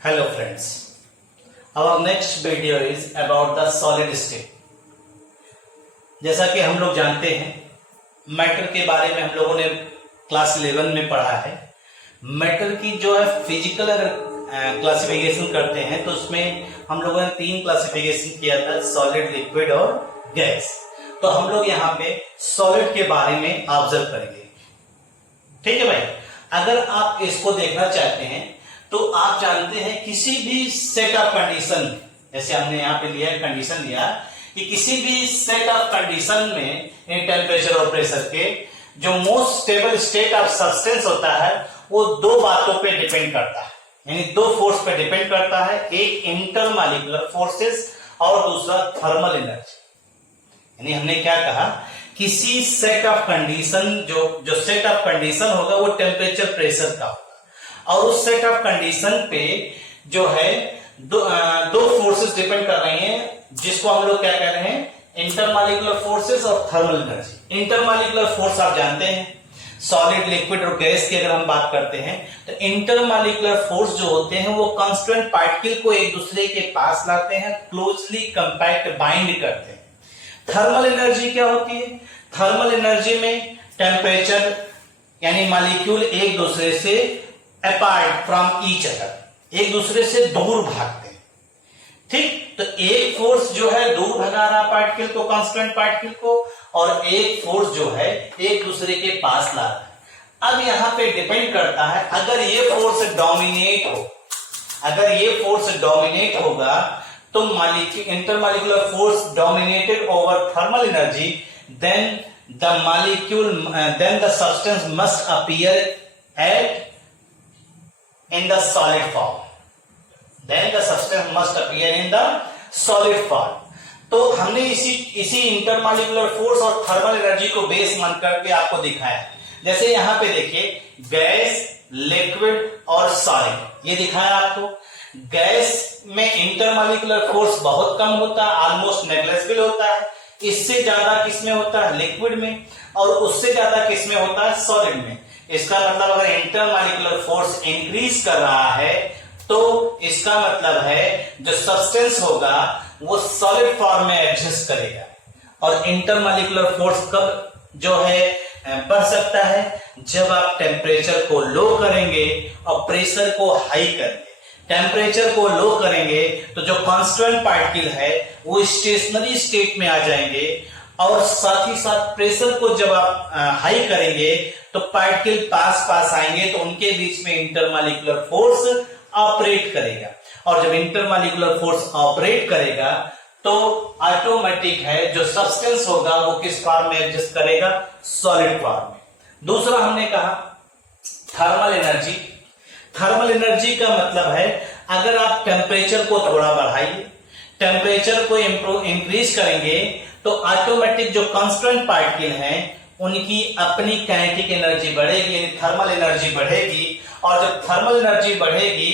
Hello friends, our next video is about the solid state। जैसा कि हम लोग जानते हैं मैटर के बारे में हम लोगों ने क्लास 11 में पढ़ा है। मैटर की जो है फिजिकल अगर क्लासिफिकेशन करते हैं तो उसमें हम लोगों ने 3 क्लासिफिकेशन किया था, सॉलिड, लिक्विड और गैस। तो हम लोग यहाँ पे सॉलिड के बारे में ऑब्जर्व करेंगे। ठीक है भाई, अगर आप इसको देखना चाहते हैं तो आप जानते हैं किसी भी सेट ऑफ कंडीशन, जैसे हमने यहाँ पे लिया कंडीशन लिया कि किसी भी सेट ऑफ कंडीशन में इन टेम्परेचर और प्रेशर के जो most stable state of substance होता है वो 2 बातों पे डिपेंड करता है, यानी 2 फोर्स पे डिपेंड करता है। एक इंटरमॉलिक्यूलर फोर्सेस और दूसरा थर्मल एनर्जी। यानी हमने क्या कहा, किसी सेट ऑफ कंडीशन जो सेट ऑफ कंडीशन होगा वो टेम्परेचर प्रेशर का होगा, और उस सेट ऑफ कंडीशन पे जो है दो फोर्सेस डिपेंड कर रही हैं, जिसको हम लोग क्या कह रहे हैं, इंटरमॉलिक्यूलर फोर्सेस और थर्मल एनर्जी। इंटरमॉलिक्यूलर फोर्स आप जानते हैं, सॉलिड, लिक्विड और गैस की अगर हम बात करते हैं तो इंटरमॉलिक्यूलर फोर्स जो होते हैं वो कांस्टेंट पार्टिकल को एक दूसरे के पास लाते हैं, क्लोजली कंपैक्ट बाइंड करते हैं। थर्मल एनर्जी क्या होती है? थर्मल एनर्जी में टेम्परेचर यानी मॉलिक्यूल एक दूसरे से अपार्ट फ्रॉम ईच अदर, एक दूसरे से दूर भागते हैं। ठीक, तो एक फोर्स जो है दूर भगा रहा पार्टिकल को, कांस्टेंट पार्टिकल को, और एक फोर्स जो है एक दूसरे के पास ला रहा है। अब यहां पे डिपेंड करता है, अगर ये फोर्स डोमिनेट हो, अगर ये फोर्स डोमिनेट होगा तो intermolecular force dominated over thermal energy, then the substance must appear in the solid form. Then the substance must appear in the solid form. तो हमने इसी इंटरमॉलिक्यूलर फोर्स और थर्मल एनर्जी को बेस मान करके आपको दिखाया। जैसे यहां पे देखिए गैस, लिक्विड और सॉलिड, ये दिखाया आपको। गैस में इंटरमॉलिक्यूलर फोर्स बहुत कम होता है, ऑलमोस्ट नेग्लिजिबल होता है। इससे ज्यादा किसमें होता है? लिक्विड में, और उससे ज्यादा किसमें होता है? सॉलिड में। इसका मतलब अगर इंटरमॉलिक्यूलर फोर्स इंक्रीज कर रहा है तो इसका मतलब है जो सब्सटेंस होगा वो सॉलिड फॉर्म में एडजस्ट करेगा। और इंटरमॉलिक्यूलर फोर्स कब जो है बढ़ सकता है? जब आप टेम्परेचर को लो करेंगे और प्रेशर को हाई करेंगे। टेम्परेचर को लो करेंगे तो जो कांस्टेंट पार्टिकल है वो स्टेशनरी स्टेट में आ जाएंगे, और साथ ही साथ प्रेशर को जब आप हाई करेंगे तो पार्टिकल पास आएंगे, तो उनके बीच में इंटरमॉलिक्यूलर फोर्स ऑपरेट करेगा। और जब इंटरमॉलिक्यूलर फोर्स ऑपरेट करेगा तो ऑटोमेटिक है जो सब्सटेंस होगा वो किस फॉर्म में एडजस्ट करेगा? सॉलिड फॉर्म में। दूसरा हमने कहा थर्मल एनर्जी। थर्मल एनर्जी का मतलब है अगर आप टेम्परेचर को थोड़ा बढ़ाइए, टेम्परेचर को इंक्रीज करेंगे तो ऑटोमेटिक जो कांस्टेंट पार्टिकल हैं उनकी अपनी काइनेटिक एनर्जी बढ़ेगी, यानी थर्मल एनर्जी बढ़ेगी। और जब थर्मल एनर्जी बढ़ेगी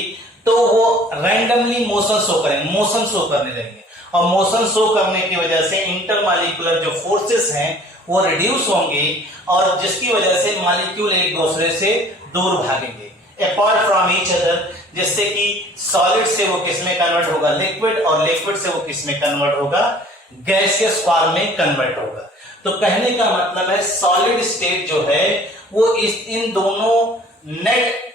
तो वो रैंडमली मोशन शो करने लगेंगे, और मोशन शो करने की वजह से इंटरमॉलिक्यूलर जो फोर्सेस हैं वो रिड्यूस होंगे, और जिसकी वजह से मॉलिक्यूल एक दूसरे से दूर भागेंगे, अपार्ट फ्रॉम ईच अदर, जिससे कि सॉलिड से वो किसमें कन्वर्ट होगा? लिक्विड, और लिक्विड से वो किसमें कन्वर्ट होगा? गैसियस फॉर्म में कन्वर्ट होगा। तो कहने का मतलब है सॉलिड स्टेट जो है वो इन दोनों नेट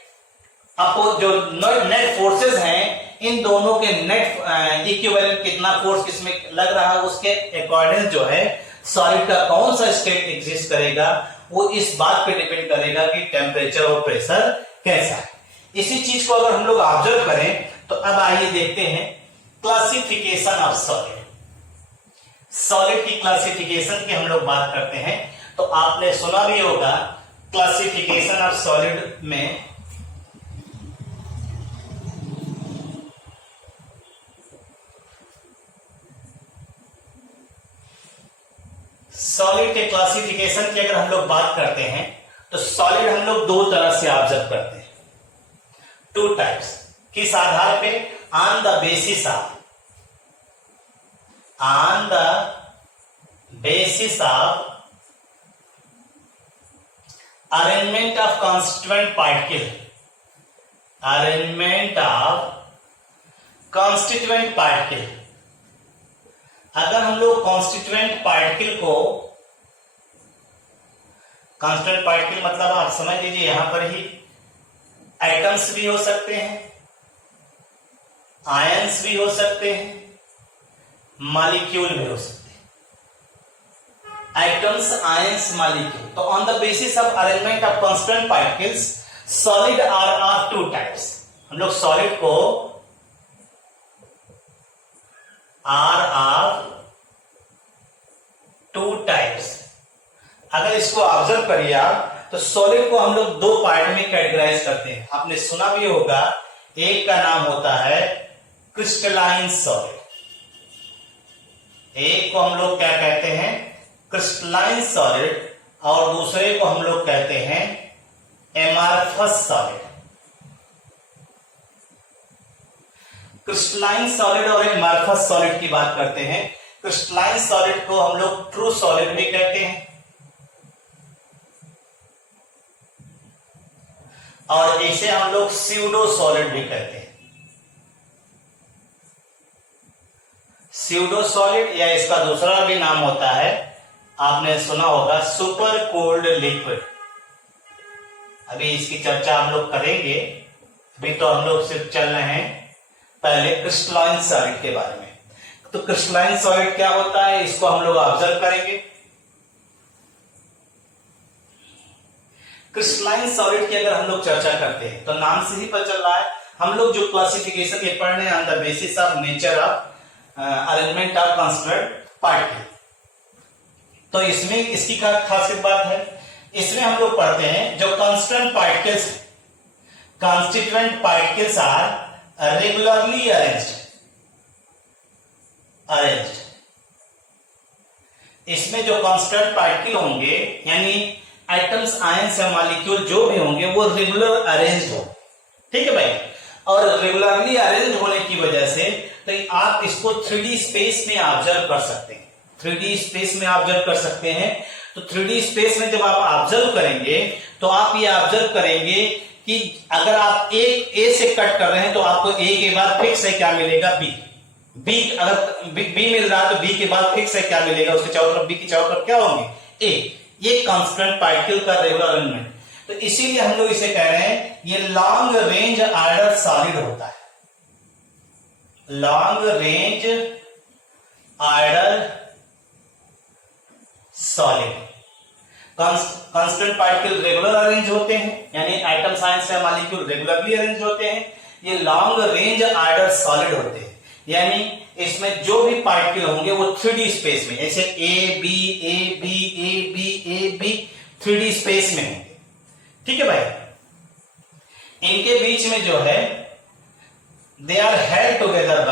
फोर्सेस हैं, इन दोनों के नेट इक्विवेलेंट कितना फोर्स किसमें लग रहा है उसके अकॉर्डिंग जो है सॉलिड का कौन सा स्टेट एग्जिस्ट करेगा वो इस बात पे डिपेंड करेगा कि टेम्परेचर और प्रेशर कैसा है। इसी चीज को अगर हम लोग ऑब्जर्व करें तो अब आइए देखते हैं क्लासिफिकेशन ऑफ सॉलिड। सॉलिड की क्लासिफिकेशन की हम लोग बात करते हैं तो आपने सुना भी होगा क्लासिफिकेशन ऑफ सॉलिड में सॉलिड के क्लासिफिकेशन की अगर हम लोग बात करते हैं तो सॉलिड हम लोग 2 तरह से ऑब्जर्व करते हैं, 2 टाइप्स। किस आधार पे? On the basis of arrangement of constant particle, arrangement of constituent particle, अगर हम लोग कॉन्स्टिट्यूएंट पार्टिकल को, कॉन्स्टिट्यूएंट पार्टिकल मतलब आप समझ लीजिए यहां पर ही एटम्स भी हो सकते हैं, आयंस भी हो सकते हैं, मॉलिक्यूल भी हो सकते हैं। Atoms, ions, molecule. तो on the basis of arrangement of constituent particles solid are of two types. हम लोग सॉलिड को आर ऑफ टू टाइप्स, अगर इसको ऑब्जर्व करिए आप, तो सॉलिड को हम लोग दो पार्ट में कैटेगराइज करते हैं। आपने सुना भी होगा, एक का नाम होता है क्रिस्टलाइन सॉलिड, एक को हम लोग क्या कहते हैं, क्रिस्टलाइन सॉलिड, और दूसरे को हम लोग कहते हैं एमॉर्फस सॉलिड। क्रिस्टलाइन सॉलिड और एमॉर्फस सॉलिड की बात करते हैं। क्रिस्टलाइन सॉलिड को हम लोग ट्रू सॉलिड भी कहते हैं, और इसे हम लोग स्यूडो सॉलिड भी कहते हैं। स्यूडो सॉलिड या इसका दूसरा भी नाम होता है, आपने सुना होगा, सुपर कोल्ड लिक्विड। अभी इसकी चर्चा हम लोग करेंगे, अभी तो हम लोग सिर्फ चल रहे हैं पहले क्रिस्टलाइन सॉलिड के बारे में। तो क्रिस्टलाइन सॉलिड क्या होता है, इसको हम लोग ऑब्जर्व करेंगे। क्रिस्टलाइन सॉलिड की अगर हम लोग चर्चा करते हैं तो नाम से ही पता चल रहा है, हम लोग जो क्लासिफिकेशन ये पढ़ रहे हैं on the basis of nature of arrangement of constituent particle. तो इसमें इसकी खासियत बात है, इसमें हम लोग पढ़ते हैं जो constituent particles, constituent particles are regularly arranged. इसमें जो कॉन्स्टिट्यूएंट पार्टिकल होंगे, यानी एटम्स, आयंस या मॉलिक्यूल जो भी होंगे, वो रेगुलर अरेंज्ड हो। ठीक है भाई, और रेगुलरली अरेंज्ड होने की वजह से तो आप इसको 3D स्पेस में ऑब्जर्व कर सकते हैं। 3D स्पेस में ऑब्जर्व कर सकते हैं। तो 3D स्पेस में जब आप ऑब्जर्व करेंगे तो आप ये ऑब्जर्व करेंगे कि अगर आप एक ए से कट कर रहे हैं तो आपको ए के बाद फिक्स है क्या मिलेगा, बी। बी अगर बी मिल रहा है तो बी के बाद फिक्स है क्या मिलेगा, उसके चारों तरफ, बी की चारों तरफ क्या होंगे, ए। ये कांस्टेंट पार्टिकल का रेगुलर अरेंजमेंट। तो इसीलिए हम लोग इसे कह रहे हैं ये लॉन्ग रेंज ऑर्डर सॉलिड होता है। Long range order solid. Constant particle regular arrange होते हैं, यानी एटम, साइंस या मॉलिक्यूल रेगुलरली अरेंज होते हैं। ये लॉन्ग रेंज ऑर्डर सॉलिड होते हैं, यानी इसमें जो भी पार्टिकल होंगे वो 3D स्पेस में, जैसे A B A B A B A B 3D space में होंगे। ठीक है भाई, इनके बीच में जो है they are held together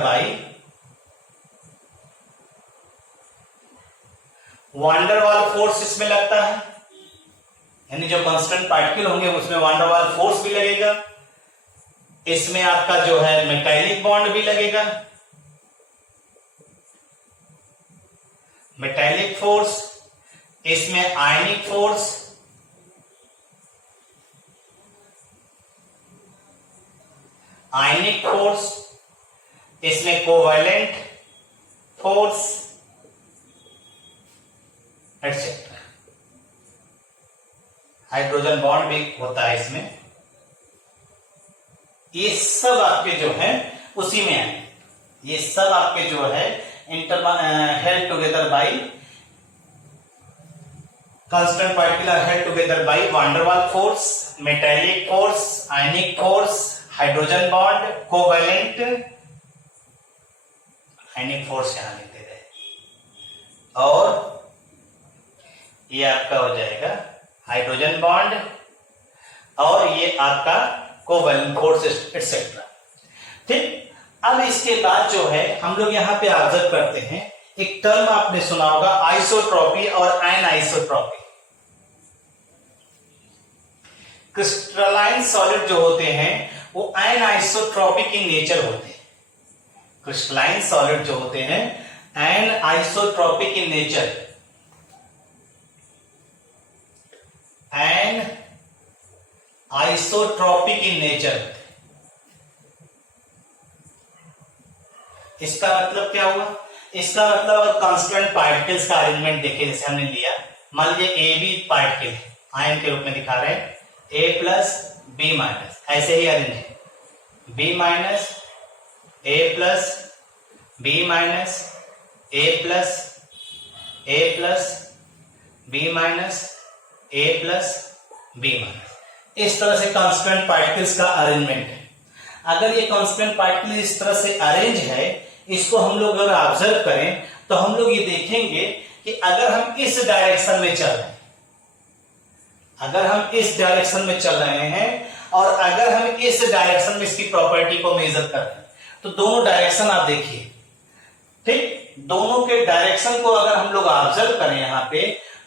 by van der Waals force इसमें लगता है, यानी जो कांस्टेंट पार्टिकल होंगे उसमें वांडरवाल फोर्स भी लगेगा। इसमें आपका जो है मेटालिक बॉन्ड भी लगेगा, मेटालिक फोर्स। इसमें आयनिक फोर्स, आयनिक फोर्स। इसमें covalent force etcetera. Hydrogen bond भी होता है इसमें। ये सब आपके जो है उसी में आए, ये सब आपके जो है held together by constant particle are held together by van der Waals force, metallic force, ionic force, hydrogen bond, covalent, ionic force यहां लिखते रहे। और ये आपका हो जाएगा हाइड्रोजन बॉन्ड, और ये आपका कोवैलेंट फोर्स एटसेट्रा। ठीक, अब इसके बाद जो है हम लोग यहां पे ऑब्जर्व करते हैं, एक टर्म आपने सुना होगा आइसोट्रॉपी और एनआइसोट्रॉपी। क्रिस्टलाइन सॉलिड जो होते हैं वो एनआइसोट्रॉपिक इन नेचर होते हैं। क्रिस्टलाइन सॉलिड जो होते हैं anisotropic in nature, anisotropic in nature. इसका मतलब क्या हुआ? इसका मतलब अगर कांस्टेंट पार्टिकल्स का अरेंजमेंट देखें, जैसे हमने लिया, मान लीजिए ए बी पार्टिकल आयन के रूप में दिखा रहे हैं, ए प्लस बी माइनस, ऐसे ही अरेंज है, बी माइनस ए प्लस बी माइनस ए प्लस बी माइनस ए प्लस बी माइनस, इस तरह से कांस्टेंट पार्टिकल्स का अरेंजमेंट है। अगर ये कांस्टेंट पार्टिकल इस तरह से अरेंज है, इसको हम लोग अगर ऑब्जर्व करें तो हम लोग ये देखेंगे कि अगर हम इस डायरेक्शन में चल रहे हैं, अगर हम इस डायरेक्शन में चल रहे हैं और अगर हम इस डायरेक्शन में इसकी प्रॉपर्टी को मेजर कर रहे हैं, तो दोनों डायरेक्शन आप देखिए, ठीक, दोनों के डायरेक्शन को अगर हम लोग ऑब्जर्व करें यहां पे,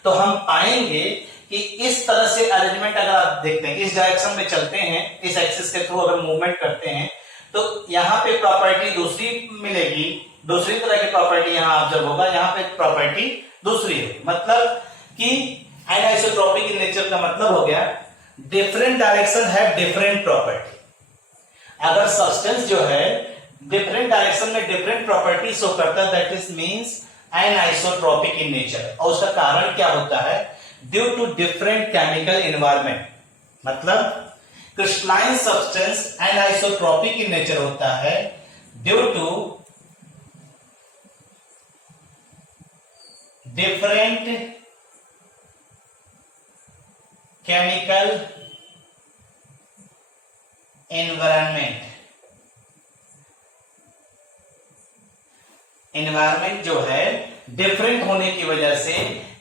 तो हम पाएंगे कि इस तरह से अरेंजमेंट अगर आप देखते हैं, इस डायरेक्शन में चलते हैं, इस एक्सिस के थ्रू अगर मूवमेंट करते हैं, तो यहाँ पे प्रॉपर्टी दूसरी मिलेगी, दूसरी तरह की प्रॉपर्टी यहाँ ऑब्जर्व होगा, यहाँ पे प्रॉपर्टी दूसरी है। मतलब कि एनाइसोट्रॉपिक इन नेचर का मतलब हो गया different direction have different property. अगर सब्सटेंस जो है डिफरेंट डायरेक्शन में डिफरेंट प्रॉपर्टी शो करता है, that is means anisotropic in nature. और उसका कारण क्या होता है? Due to different chemical environment. मतलब crystalline substance anisotropic in nature होता है due to different chemical environment. Environment जो है डिफरेंट होने की वजह से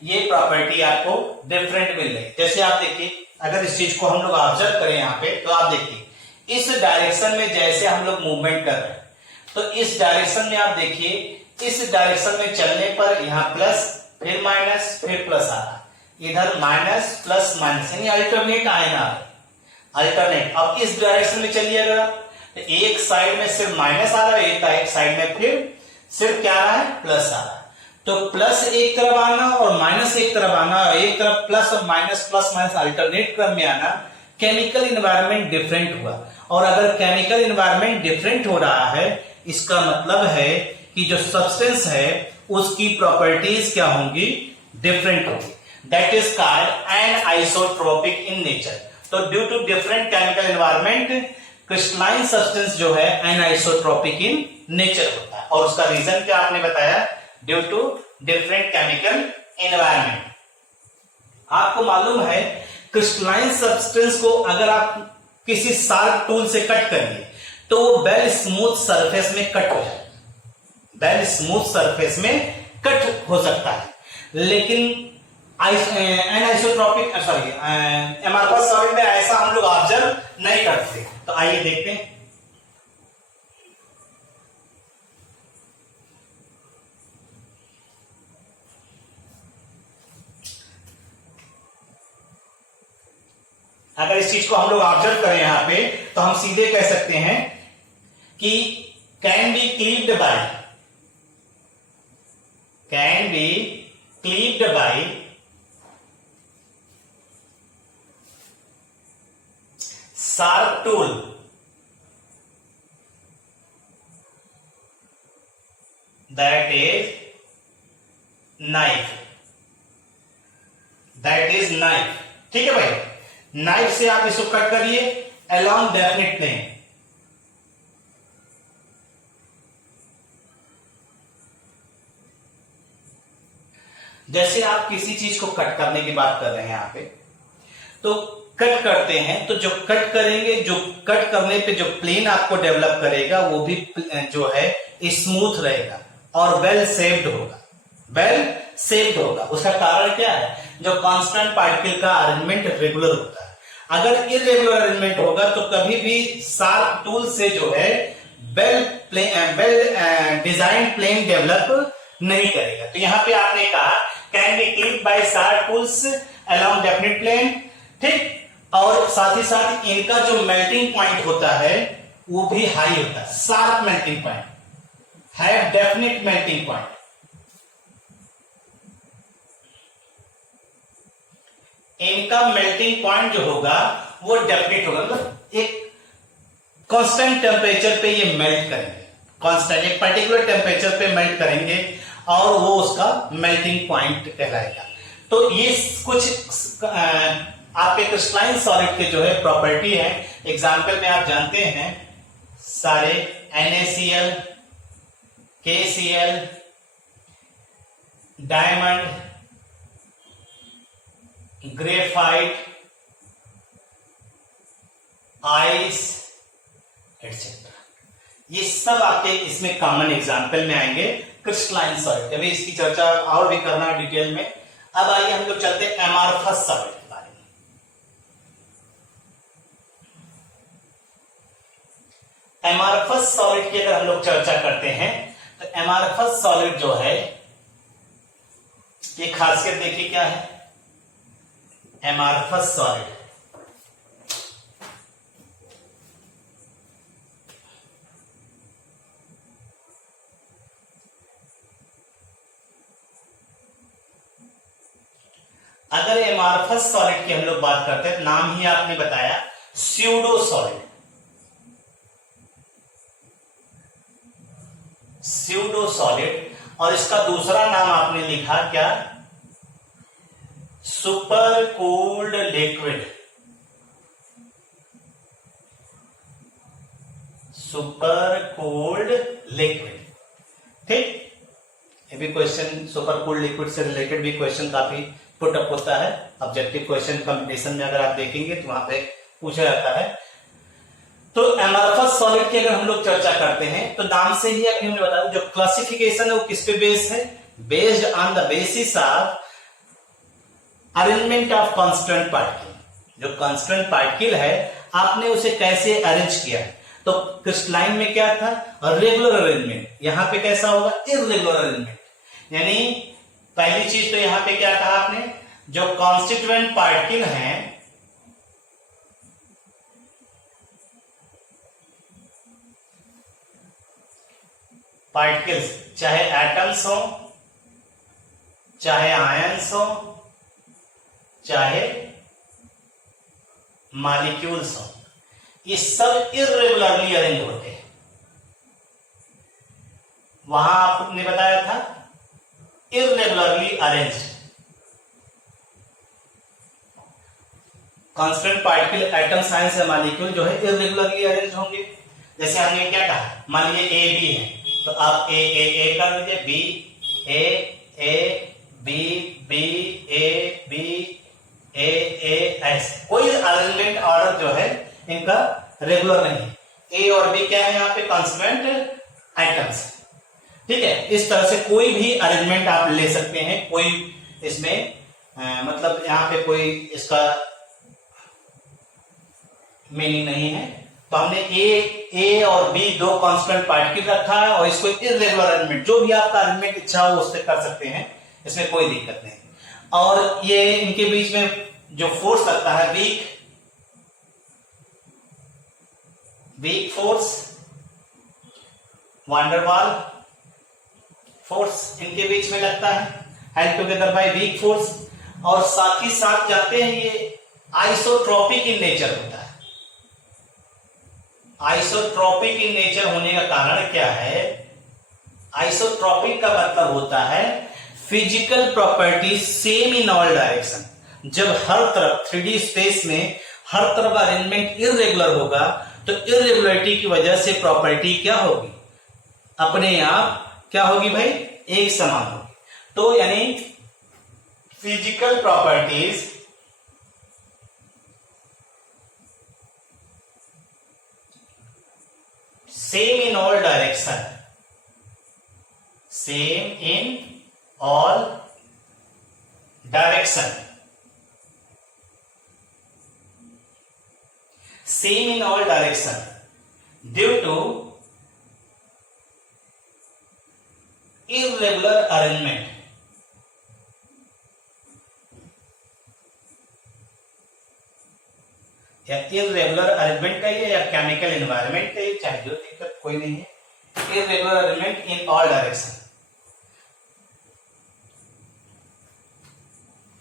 ये प्रॉपर्टी आपको डिफरेंट मिल रही है। जैसे आप देखिए, अगर इस चीज को हम लोग ऑब्जर्व करें यहाँ पे, तो आप देखिए इस डायरेक्शन में जैसे हम लोग मूवमेंट कर रहे हैं, तो इस डायरेक्शन में आप देखिए, इस डायरेक्शन में चलने पर यहाँ प्लस, फिर माइनस, फिर प्लस आ रहा है, इधर माइनस प्लस माइनस, यानी अल्टरनेट आयन आ रहा है, अल्टरनेट। अब इस डायरेक्शन में चलिएगा तो एक साइड में सिर्फ माइनस आ रहा है, एक साइड में फिर सिर्फ क्या आ रहा है? प्लस आ रहा है। तो प्लस एक तरफ आना और माइनस एक तरफ आना, एक तरफ प्लस और प्लस माइनस अल्टरनेट क्रम में आना, केमिकल एनवायरनमेंट डिफरेंट हुआ। और अगर केमिकल एनवायरनमेंट डिफरेंट हो रहा है, इसका मतलब है कि जो सब्सटेंस है उसकी प्रॉपर्टीज क्या होंगी? डिफरेंट होंगी। That is called anisotropic in nature. तो due to different chemical environment, crystalline substance जो है एनाइसोट्रॉपिक इन नेचर होता है। और उसका रीजन क्या आपने बताया? Due to different chemical environment. आपको मालूम है क्रिस्टलाइन सब्सटेंस को अगर आप किसी शार्प टूल से कट करिए तो वो बेल स्मूथ सरफेस में कट हो जाए, बेल स्मूथ सरफेस में कट हो सकता है। लेकिन एनाइसोट्रॉपिक एमआरफस सॉलिड में ऐसा हम लोग ऑब्जर्व नहीं करते। तो आइए देखते हैं। अगर इस चीज को हम लोग ऑब्जर्व करें यहां पे, तो हम सीधे कह सकते हैं कि can be cleaved bye sharp tool that is knife, ठीक है भाई। नाइफ से आप इसको कट करिए अलोंग डेफिनिट प्लेन। जैसे आप किसी चीज को कट करने की बात कर रहे हैं यहां पे, तो कट करते हैं, तो जो कट करेंगे, जो कट करने पे जो प्लेन आपको डेवलप करेगा वो भी जो है स्मूथ रहेगा और वेल शेप्ड होगा। उसका कारण क्या है? जो कांस्टेंट पार्टिकल का अरेंजमेंट रेगुलर होता है। अगर इरेगुलर अरेंजमेंट होगा तो कभी भी शार्प टूल से जो है वेल डिजाइन प्लेन डेवलप नहीं करेगा। तो यहां पे आपने कहा can be clipped by sharp tools along definite plane, ठीक। और साथ ही साथ इनका जो मेल्टिंग पॉइंट होता है वो भी हाई होता है, sharp melting point, have definite melting point. इनका मेल्टिंग पॉइंट जो होगा वो डेफिनेट होगा, मतलब एक कांस्टेंट टेम्परेचर पे ये मेल्ट करेंगे, कांस्टेंट एक पर्टिकुलर टेम्परेचर पे मेल्ट करेंगे और वो उसका मेल्टिंग पॉइंट कहलाएगा। तो ये कुछ आपके क्रिस्टलाइन सॉलिड के जो है प्रॉपर्टी है। एग्जाम्पल में आप जानते हैं सारे NaCl, KCl, diamond, graphite, ice etcetera, ये सब आपके इसमें कॉमन एग्जाम्पल में आएंगे क्रिस्टलाइन सॉलिड। अभी इसकी चर्चा और भी करना है डिटेल में। अब आइए हम लोग चलते हैं एमार्फस सॉलिड के बारे में। एमार्फस सॉलिड की अगर हम लोग चर्चा करते हैं तो एमार्फस सॉलिड जो है ये खासियत देखिए क्या है। एमार्फस सॉलिड अगर एमार्फस सॉलिड की हम लोग बात करते हैं, नाम ही आपने बताया स्यूडो सॉलिड, स्यूडो सॉलिड, और इसका दूसरा नाम आपने लिखा क्या, super cooled liquid, super cooled liquid. ठीक, ये भी क्वेश्चन सुपर कूल्ड लिक्विड से रिलेटेड भी क्वेश्चन काफी पुट अप होता है। ऑब्जेक्टिव क्वेश्चन कॉम्पिटिशन में अगर आप देखेंगे तो वहां पे पूछा जाता है। तो एमार्फस सॉलिड की अगर हम लोग चर्चा करते हैं तो नाम से ही अभी हमने बताया जो क्लासिफिकेशन है वो किस पे बेस्ड है, based on the basis of arrangement of constant particle. जो कांस्टेंट पार्टिकल है आपने उसे कैसे अरेंज किया। तो क्रिस्टलाइन में क्या था, रेगुलर अरेंजमेंट, यहां पे कैसा होगा, इररेगुलर अरेंजमेंट। यानी पहली चीज तो यहां पे क्या कहा आपने, जो कॉन्स्टिट्यूएंट पार्टिकल हैं पार्टिकल्स, चाहे एटम्स हो, चाहे आयंस हो, चाहे मॉलिक्यूल्स हो, ये सब इररेगुलरली अरेंज होते हैं। वहां आपने बताया था irregularly arranged. Constant particle, atoms, ions या मॉलिक्यूल जो है इररेगुलरली अरेंज होंगे। जैसे हमने क्या कहा, मान लीजिए ए बी है तो आप ए कर लीजिए, बी ए बी बी ए ऐसे कोई अरेंजमेंट ऑर्डर जो है इनका रेगुलर नहीं है। ए और बी क्या है यहाँ पे, कांस्टेंट आइटम्स। ठीक है, इस तरह से कोई भी अरेंजमेंट आप ले सकते हैं, कोई इसमें मतलब यहाँ पे कोई इसका मीनिंग नहीं है। तो हमने ए और बी दो कांस्टेंट पार्टिकल रखा है और इसको इररेगुलर अरेंजमेंट, जो भी आपका अरेंजमेंट इच्छा हो उससे कर सकते हैं, इसमें कोई दिक्कत नहीं। और ये इनके बीच में जो फोर्स लगता है, वीक फोर्स, वांडरवाल फोर्स इनके बीच में लगता है, held together by weak force. और साथ ही साथ जाते हैं ये आइसोट्रोपिक इन नेचर होता है। आइसोट्रोपिक इन नेचर होने का कारण क्या है, आइसोट्रोपिक का मतलब होता है physical property same in all direction. जब हर तरफ 3D स्पेस में हर तरफ अरेंजमेंट इररेगुलर होगा तो इररेगुलरिटी की वजह से प्रॉपर्टी क्या होगी, अपने आप क्या होगी भाई, एक समान होगी। तो यानी physical properties same in all direction, same in all direction, same in all direction due to irregular arrangement। या इररेगुलर अरेंजमेंट कहिए या केमिकल एनवायरनमेंट कहिए, चाहे जो दिक्कत कोई नहीं है। इररेगुलर अरेंजमेंट इन ऑल डायरेक्शन,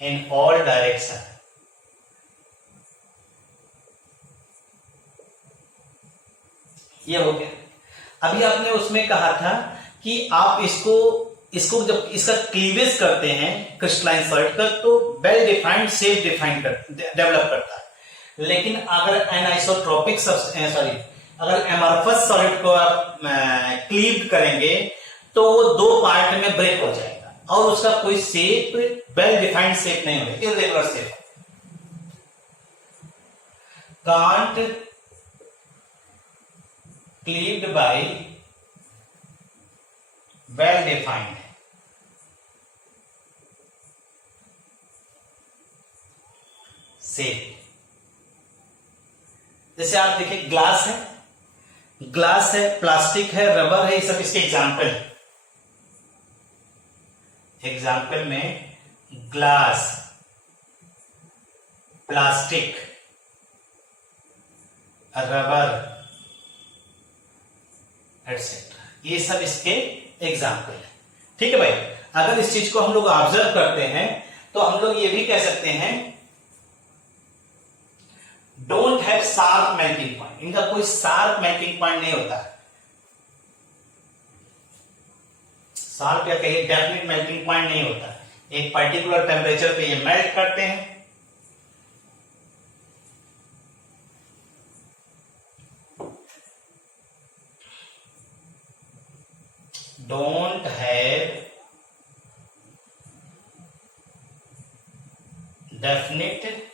इन ऑल डायरेक्शन ये हो गया। अभी आपने उसमें कहा था कि आप इसको जब इसका क्लीवेज करते हैं क्रिस्टलाइन सॉलिड का तो वेल डिफाइंड शेप डेवलप करता है। लेकिन अगर एनाइसोट्रोपिक अगर एमॉर्फस सॉलिड को आप क्लीव करेंगे तो वो दो पार्ट में ब्रेक हो जाएगा और उसका कोई शेप वेल डिफाइंड शेप नहीं होगा, irregular shape, can't cleaved by well defined. Shape जैसे आप देखिए ग्लास है, प्लास्टिक है, रबर है, ये सब इसके एग्जाम्पल है। एग्जाम्पल में ग्लास, प्लास्टिक, रबर एटसेट्रा, ये सब इसके एग्जाम्पल है। ठीक है भाई, अगर इस चीज को हम लोग ऑब्जर्व करते हैं तो हम लोग ये भी कह सकते हैं don't have sharp melting point, इनका कोई शार्प मेल्टिंग पॉइंट नहीं होता है। शार्प या कहीं डेफिनेट मेल्टिंग पॉइंट नहीं होता, एक पर्टिकुलर टेम्परेचर पे ये मेल्ट करते हैं। Don't have definite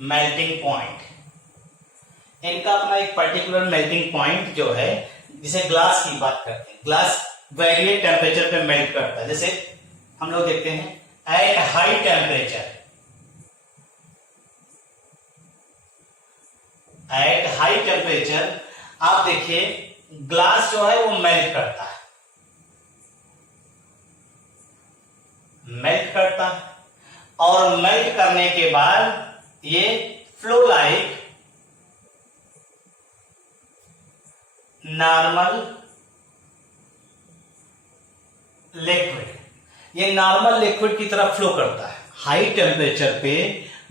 melting point, इनका अपना एक पर्टिकुलर मेल्टिंग पॉइंट जो है, जिसे ग्लास की बात करते हैं, ग्लास वेरिएट टेम्परेचर पे मेल्ट करता है। जैसे हम लोग देखते हैं at high temperature, at high temperature आप देखिए ग्लास जो है वो मेल्ट करता है, मेल्ट करता है और मेल्ट करने के बाद ये फ्लो लाइक नॉर्मल लिक्विड, ये नॉर्मल लिक्विड की तरह फ्लो करता है। हाई टेम्परेचर पे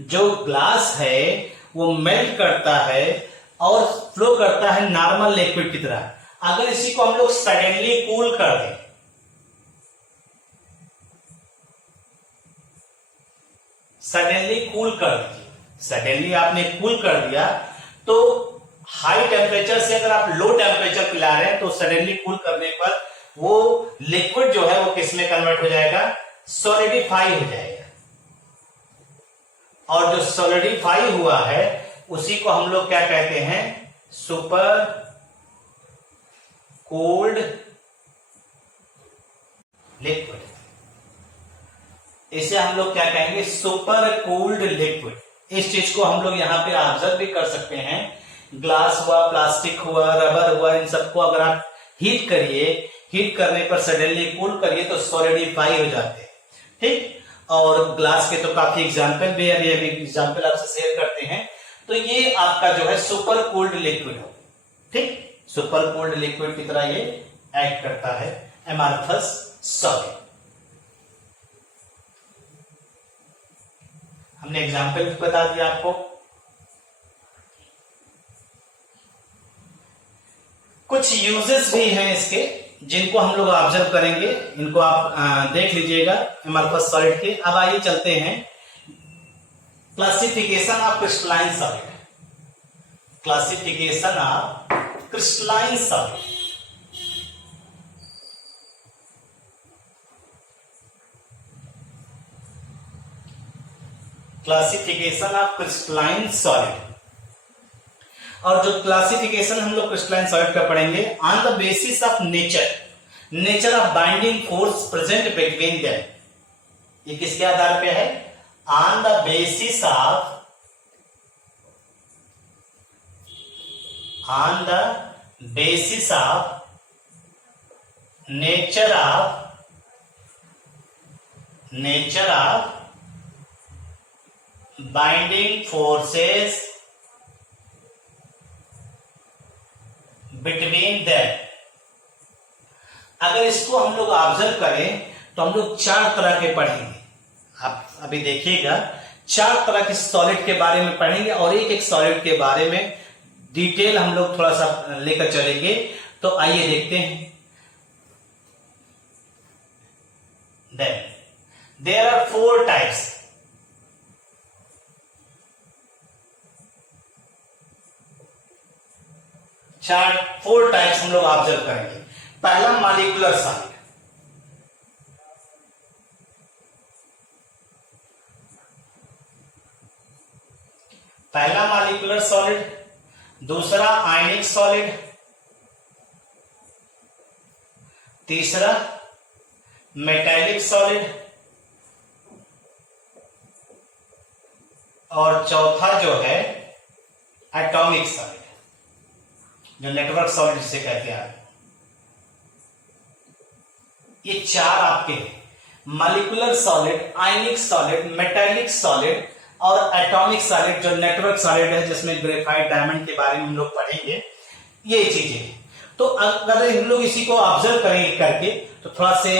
जो ग्लास है वो मेल्ट करता है और फ्लो करता है नॉर्मल लिक्विड की तरह। अगर इसी को हम लोग सडनली कूल कर दें, सडनली कूल कर दीजिए, सडनली आपने कूल कर दिया तो हाई टेम्परेचर से अगर आप लो टेम्परेचर पे ला रहे हैं तो सडनली कूल करने पर वो लिक्विड जो है वो किस में कन्वर्ट हो जाएगा, सॉलिडिफाई हो जाएगा। और जो सॉलिडिफाई हुआ है उसी को हम लोग क्या कहते हैं, सुपर कोल्ड लिक्विड। इसे हम लोग क्या कहेंगे, सुपर कोल्ड लिक्विड। इस चीज को हम लोग यहां पे ऑब्जर्व भी कर सकते हैं। ग्लास हुआ, प्लास्टिक हुआ, रबर हुआ, इन सबको अगर आप हीट करिए, हीट करने पर सडनली कूल करिए तो सॉलिडिफाई हो जाते हैं। ठीक, और ग्लास के तो काफी एग्जाम्पल भी है, अभी एग्जाम्पल आपसे शेयर करते हैं। तो ये आपका जो है सुपर कोल्ड लिक्विड हो, ठीक, सुपर कोल्ड लिक्विड की तरह ये एक्ट करता है एमॉर्फस सॉलिड। हमने एग्जाम्पल भी बता दिया आपको। कुछ यूजेस भी हैं इसके जिनको हम लोग ऑब्जर्व करेंगे, इनको आप देख लीजिएगा एमॉर्फस सॉलिड के। अब आइए चलते हैं classification of crystalline solid, classification of crystalline solid. Classification of crystalline solid. और जो क्लासिफिकेशन हम लोग क्रिस्टलाइन सॉलिड का पढ़ेंगे, on the basis of nature of binding force present between them. ये किसके आधार पे है, on the basis of nature of binding forces between them. अगर इसको हम लोग ऑब्जर्व करें तो हम लोग चार तरह के पढ़ेंगे। आप अभी देखिएगा, चार तरह के सॉलिड के बारे में पढ़ेंगे और एक एक सॉलिड के बारे में डिटेल हम लोग थोड़ा सा लेकर चलेंगे। तो आइए देखते हैं। Then there are 4 types. चार 4 टाइप्स हम लोग ऑब्जर्व करेंगे। पहला मॉलिक्यूलर सॉलिड, पहला मॉलिक्यूलर सॉलिड, दूसरा आयनिक सॉलिड, तीसरा मेटालिक सॉलिड, और चौथा जो है एटॉमिक सॉलिड, जो नेटवर्क सॉलिड जिसे कहते हैं। ये चार आपके molecular solid, ionic solid, metallic solid और एटॉमिक सॉलिड, जो नेटवर्क सॉलिड है जिसमें ग्रेफाइट डायमंड के बारे में हम लोग पढ़ेंगे, ये चीजें। तो अगर हम लोग इसी को ऑब्जर्व करेंगे करके तो थोड़ा से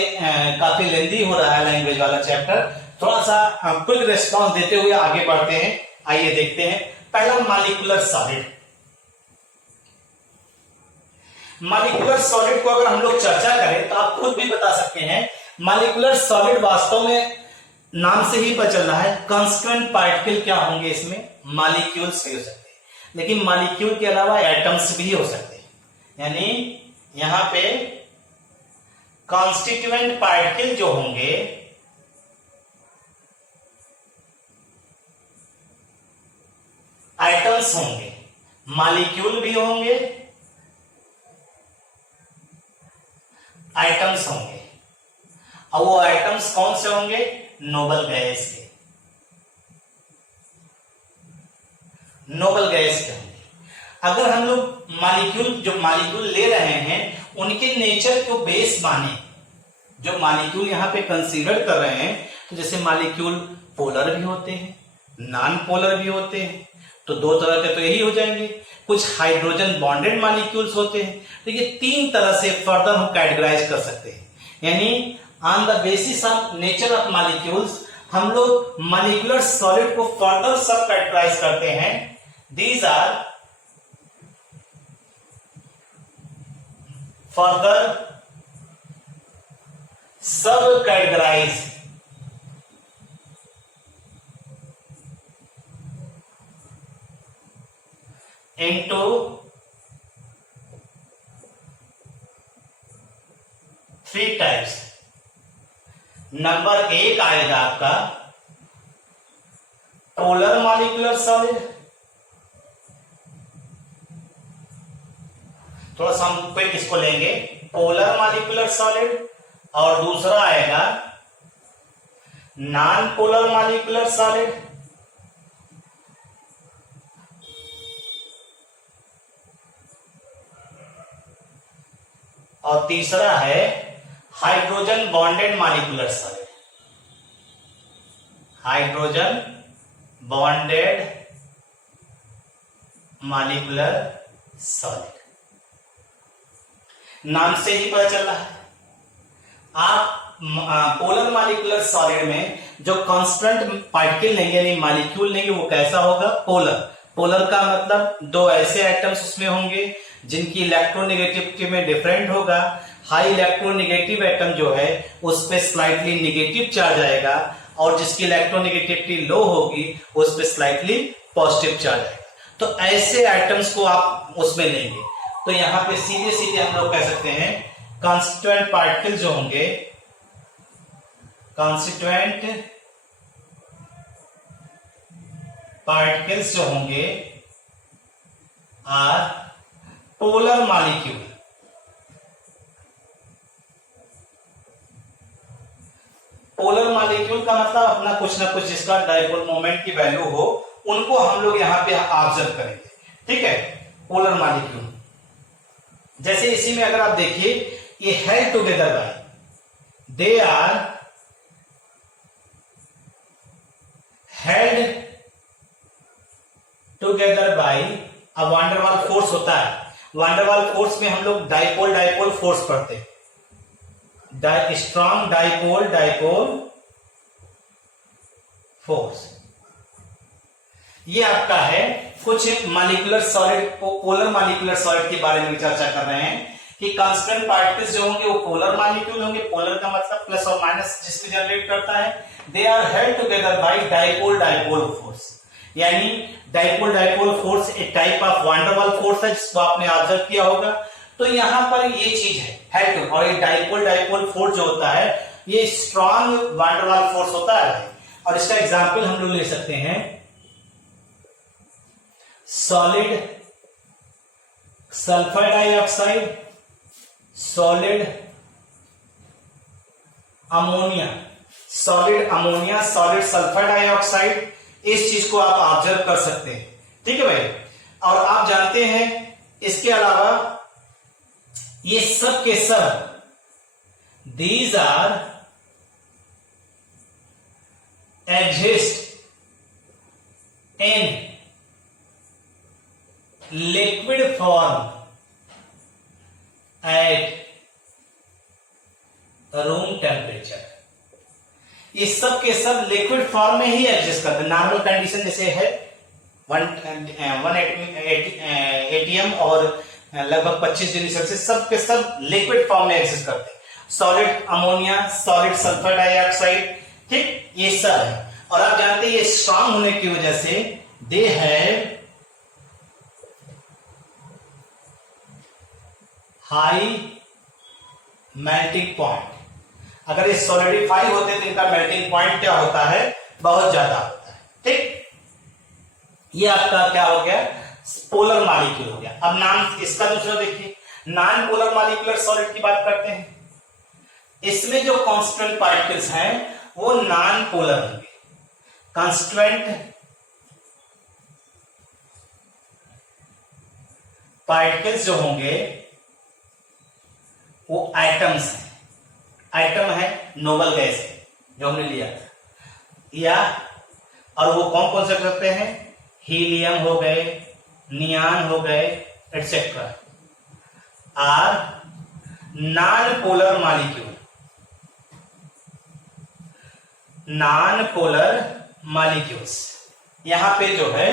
काफी लेंदी हो रहा है लैंग्वेज वाला चैप्टर, थोड़ा सा क्विक रिस्पॉन्स देते हुए आगे बढ़ते हैं। आइए देखते हैं। पहला मॉलिक्यूलर सॉलिड। मॉलिक्यूलर सॉलिड को अगर हम लोग चर्चा करें तो आप खुद भी बता सकते हैं, मॉलिक्यूलर सॉलिड वास्तव में नाम से ही पता चल रहा है कांस्टिट्यूएंट पार्टिकल क्या होंगे इसमें, मॉलिक्यूल्स भी हो सकते हैं, लेकिन मॉलिक्यूल के अलावा एटम्स भी हो सकते हैं। यानी यहां पे कांस्टिट्यूएंट पार्टिकल जो होंगे एटम्स होंगे, मॉलिक्यूल भी होंगे, एटम्स होंगे। और वो एटम्स कौन से होंगे? नोबल गैस के, नोबल गैस के होंगे। अगर हम लोग जो मॉलिक्यूल ले रहे हैं उनके नेचर को बेस माने, जो मॉलिक्यूल यहां पे कंसीडर कर रहे हैं, तो जैसे मॉलिक्यूल पोलर भी होते हैं, नॉन पोलर भी होते हैं, तो 2 तरह के तो यही हो जाएंगे। कुछ हाइड्रोजन बॉन्डेड मॉलिक्यूल्स होते हैं। तो ये 3 तरह से फर्दर हम कैटेगराइज कर सकते हैं। यानी on the basis of nature of molecules हम लोग मॉलिक्यूलर सॉलिड को फर्दर सब कैटेगराइज करते हैं। दीज आर फर्दर सब कैटेगराइज into 3 टाइप्स। नंबर 1 आएगा आपका पोलर मॉलिक्यूलर सॉलिड। थोड़ा सा हम क्विक इसको लेंगे, पोलर मॉलिक्यूलर सॉलिड, और दूसरा आएगा नॉन पोलर मॉलिक्यूलर सॉलिड, और तीसरा है hydrogen bonded molecular solid, hydrogen bonded molecular solid. नाम से ही पता चल रहा है। आप पोलर मॉलिक्यूलर सॉलिड में जो कांस्टेंट पार्टिकल लेंगे यानी मॉलिक्यूल लेंगे वो कैसा होगा? पोलर। पोलर का मतलब 2 ऐसे एटम्स उसमें होंगे जिनकी इलेक्ट्रोनेगेटिविटी में डिफरेंट होगा। हाई इलेक्ट्रोनेगेटिव एटम जो है उस पे स्लाइटली नेगेटिव चार्ज आएगा, और जिसकी इलेक्ट्रोनेगेटिविटी लो होगी उस पे स्लाइटली पॉजिटिव चार्ज आएगा। तो ऐसे एटम्स को आप उसमें लेंगे। तो यहां पे सीधे सीधे हम लोग कह सकते हैं कॉन्स्टिट्यूएंट पार्टिकल जो होंगे, कॉन्स्टिट्यूएंट पार्टिकल्स जो होंगे are polar molecule. Polar molecule का मतलब अपना कुछ ना कुछ जिसका डाइपोल मोमेंट की वैल्यू हो, उनको हम लोग यहां पे ऑब्जर्व करेंगे। ठीक है, पोलर मॉलिक्यूल। जैसे इसी में अगर आप देखिए, ये held together by, they are held together by a van der Waals force होता है। वान डेर वाल फोर्स में हम लोग डाइपोल फोर्स पढ़ते हैं, स्ट्रॉन्ग डाइपोल फोर्स। ये आपका है कुछ molecular solid, polar molecular solid के बारे में चर्चा कर रहे हैं कि कांस्टेंट पार्टिकल्स जो होंगे वो पोलर मॉलिक्यूल होंगे। पोलर का मतलब प्लस और माइनस जिसमें जनरेट करता है। They are held together by dipole dipole force, यानी डाइपोल डाइपोल फोर्स एक टाइप ऑफ वांडरवाल फोर्स है जिसको आपने ऑब्जर्व किया होगा। तो यहां पर ये चीज है हेल्ड, और ये डाइपोल डाइपोल फोर्स जो होता है ये स्ट्रॉन्ग वांडरवाल फोर्स होता है। और इसका एग्जांपल हम लोग ले सकते हैं solid sulphur dioxide, solid ammonia, solid ammonia, solid sulphur dioxide, इस चीज को आप ऑब्जर्व कर सकते हैं। ठीक है भाई। और आप जानते हैं इसके अलावा ये सब के सब these are exist in liquid form at room temperature. ये सब के सब लिक्विड फॉर्म में ही एग्जिस्ट करते हैं। नॉर्मल कंडीशन जैसे है 1 एटीएम और लगभग 25 डिग्री सेल्सियस, सब के सब लिक्विड फॉर्म में एग्जिस्ट करते हैं। Solid ammonia, solid sulphur dioxide, ठीक, ये सब है। और आप जानते हैं ये स्ट्रांग होने की वजह से दे है हाई मेल्टिंग पॉइंट। अगर ये सॉलिडिफाई होते हैं तो इनका मेल्टिंग पॉइंट क्या होता है, बहुत ज्यादा होता है। ठीक, ये आपका क्या हो गया, पोलर मॉलिक्यूल हो गया। अब नाम इसका दूसरा देखिए, नॉन पोलर मॉलिक्यूलर सॉलिड की बात करते हैं। इसमें जो कांस्टेंट पार्टिकल्स हैं वो नॉन पोलर होंगे। कांस्टेंट पार्टिकल्स जो होंगे वो एटम्स हैं। एटम है नोबल गैस जो हमने लिया था, या और वो कौन कौन से करते हैं, हीलियम हो गए, नियान हो गए, etcetera, are non polar molecule. Non polar molecules यहां पे जो है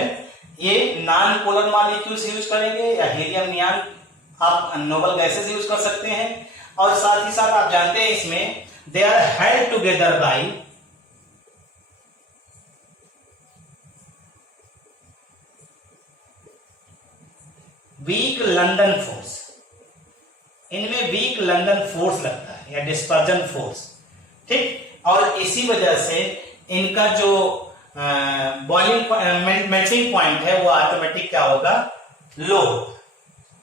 ये नॉन पोलर मॉलिक्यूल्स यूज करेंगे, या हीलियम नियान आप नोबल गैसेस यूज कर सकते हैं। और साथ ही साथ आप जानते हैं इसमें they are held together by weak London force. इनमें वीक लंदन फोर्स लगता है या डिस्पर्जन फोर्स। ठीक, और इसी वजह से इनका जो बॉइलिंग मेल्टिंग पॉइंट है वो ऑटोमेटिक क्या होगा, लो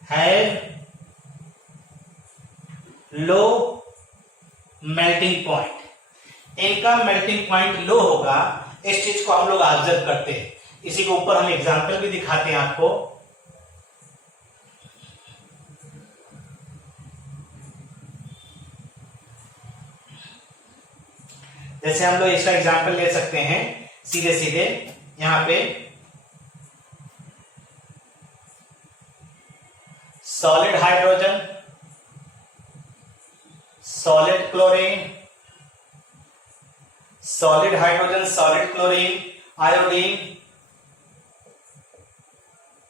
है, लो मेल्टिंग पॉइंट। इनका मेल्टिंग पॉइंट लो होगा। इस चीज को हम लोग ऑब्जर्व करते हैं। इसी के ऊपर हम एग्जांपल भी दिखाते हैं आपको। जैसे हम लोग इसका एग्जांपल ले सकते हैं सीधे सीधे यहां पे solid hydrogen, solid chlorine, solid hydrogen, solid chlorine, iodine,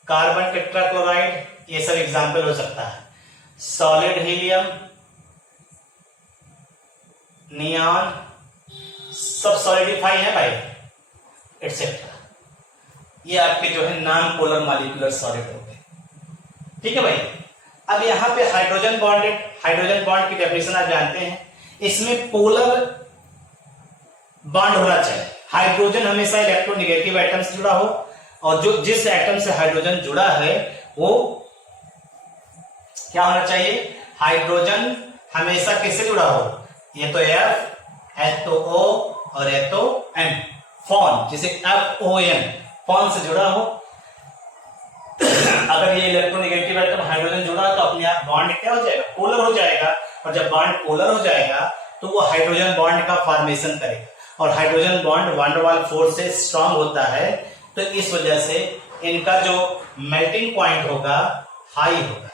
carbon tetrachloride, ये सब एग्जाम्पल हो सकता है। सॉलिड हीलियम, नियॉन, सब सॉलिडिफाई है भाई, एटसेट्रा। ये आपके जो है नॉन पोलर मॉलिक्यूलर सॉलिड हो गए। ठीक है भाई। अब यहां पे हाइड्रोजन बॉन्ड की डेफिनेशन आप जानते हैं। इसमें पोलर बॉन्ड होना चाहिए। हाइड्रोजन हमेशा इलेक्ट्रोनेगेटिव एटम से जुड़ा हो, और जो जिस एटम से हाइड्रोजन जुड़ा है वो क्या होना चाहिए, हाइड्रोजन हमेशा किससे जुड़ा हो, ये तो F, ये तो O और ये तो N, फॉन, जिसे FON, फॉन से जुड़ा हो। अगर ये इलेक्ट्रोनेगेटिव एटम हाइड्रोजन जुड़ा तो अपने आप बॉन्ड क्या हो जाएगा, पोलर हो जाएगा। और जब बॉन्ड पोलर हो जाएगा तो वो हाइड्रोजन बॉन्ड का फॉर्मेशन करेगा, और हाइड्रोजन बॉन्ड वान डर वाल फोर्स से स्ट्रांग होता है। तो इस वजह से इनका जो मेल्टिंग पॉइंट होगा हाई होगा,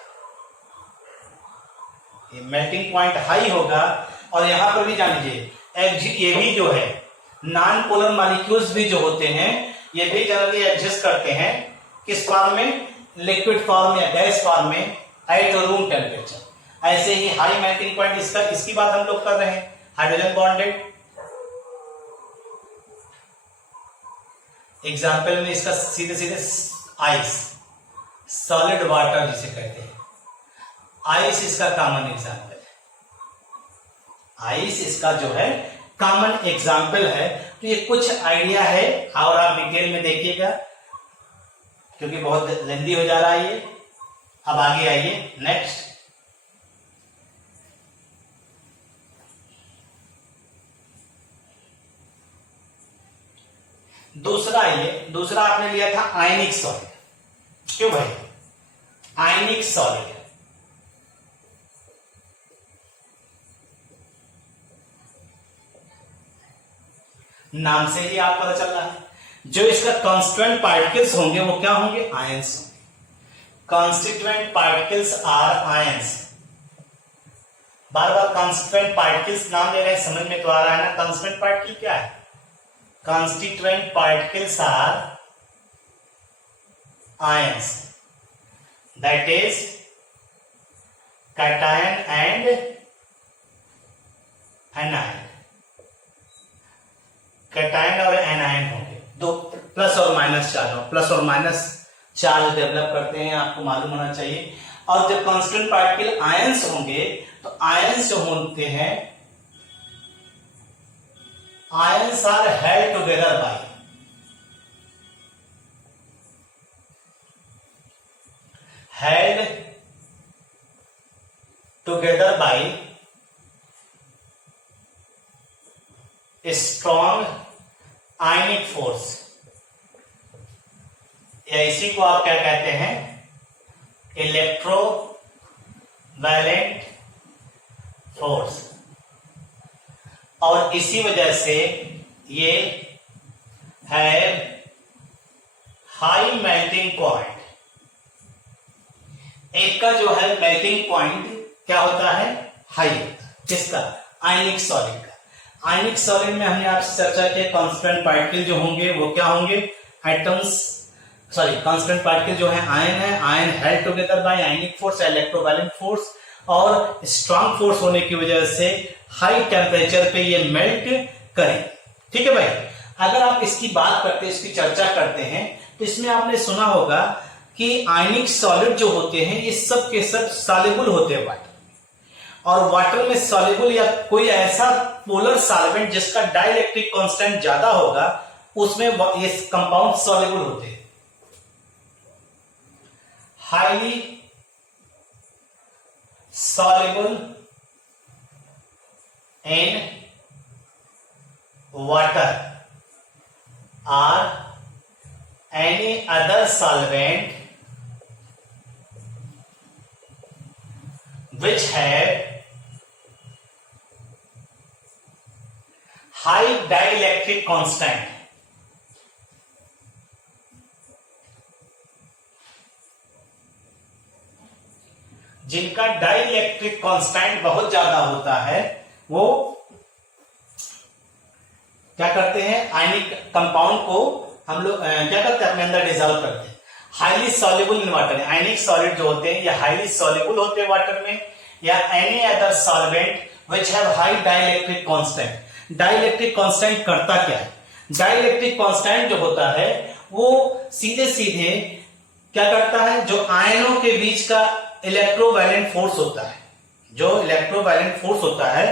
ये मेल्टिंग पॉइंट हाई होगा। और यहां पर भी जान लीजिए ये भी जो है नॉन पोलर मॉलिक्यूल्स भी जो होते हैं ये भी जनरली एग्जिस्ट करते हैं किस फॉर्म में, लिक्विड फॉर्म या गैस फॉर्म में एट रूम टेम्परेचर। ऐसे ही हाई मेल्टिंग पॉइंट इसकी बात हम लोग कर रहे हैं, हाइड्रोजन बॉन्डेड। एग्जाम्पल में इसका सीधे सीधे आइस, सॉलिड वाटर जिसे कहते हैं, आइस इसका कॉमन एग्जाम्पल है। आइस इसका जो है कॉमन एग्जाम्पल है। तो ये कुछ आइडिया है और आप डिटेल में देखिएगा क्योंकि बहुत लेंदी हो जा रहा है ये। अब आगे आइए नेक्स्ट। दूसरा आपने लिया था आयनिक सॉलिड। क्यों भाई? आयनिक सॉलिड नाम से ही आप पता चल रहा है, जो इसका कांस्टिट्यूएंट पार्टिकल्स होंगे वो क्या होंगे? आयंस होंगे। Constituent particles are ions. बार बार कांस्टिट्यूएंट पार्टिकल्स नाम ले रहे हैं, समझ में तो आ रहा है ना कांस्टिट्यूएंट पार्टिकल क्या है? Constituent particles are ions, that is cation and anion। Cation और एनायन होंगे, दो प्लस और माइनस चार्ज, प्लस और माइनस चार्ज डेवलप करते हैं, आपको मालूम होना चाहिए। और जब कांस्टेंट पार्टिकल आयंस होंगे तो आयंस जो होते हैं, ions are held together by strong ionic force, या इसी को आप क्या कहते हैं? Electrovalent force. और इसी वजह से ये है हाई मेल्टिंग पॉइंट। एक का जो है मेल्टिंग पॉइंट क्या होता है? हाई होता है। किसका? आयनिक सॉलिड का। आयनिक सॉलिड में हमने आपसे चर्चा किया कांस्टेंट पार्टिकल जो होंगे वो क्या होंगे? एटम्स, सॉरी कांस्टेंट पार्टिकल जो है आयन है, आयन हेल्ड टुगेदर बाय आयनिक फोर्स, इलेक्ट्रोवैलेंट फोर्स, और स्ट्रांग फोर्स होने की वजह से हाई टेम्परेचर पे ये मेल्ट करें। ठीक है भाई। अगर आप इसकी बात करते हैं, इसकी चर्चा करते हैं, तो इसमें आपने सुना होगा कि आयनिक सॉलिड जो होते हैं ये सब के सब सॉल्युबल होते हैं वाटर, और वाटर में सॉल्युबल या कोई ऐसा पोलर सॉल्वेंट जिसका डाइलेक्ट्रिक कांस्टेंट ज्यादा होगा उसमें ये कंपाउंड सॉल्युबल होते हैं। Highly soluble in water or any other solvent which have high dielectric constant। जिनका डाइलेक्ट्रिक कांस्टेंट बहुत ज्यादा होता है वो क्या करते हैं? आयनिक कंपाउंड को हम लोग क्या करते हैं? अपने अंदर डिजॉल्व करते हैं। Highly soluble in water, ionic solid जो होते हैं या हाईली सॉल्युबल होते हैं वाटर में, या any other solvent which have high dielectric constant. Dielectric constant करता क्या है? डाइलेक्ट्रिक कांस्टेंट जो होता है वो सीधे सीधे क्या करता है? जो आयनों के बीच का इलेक्ट्रोवैलेंट फोर्स होता है, जो इलेक्ट्रोवैलेंट फोर्स होता है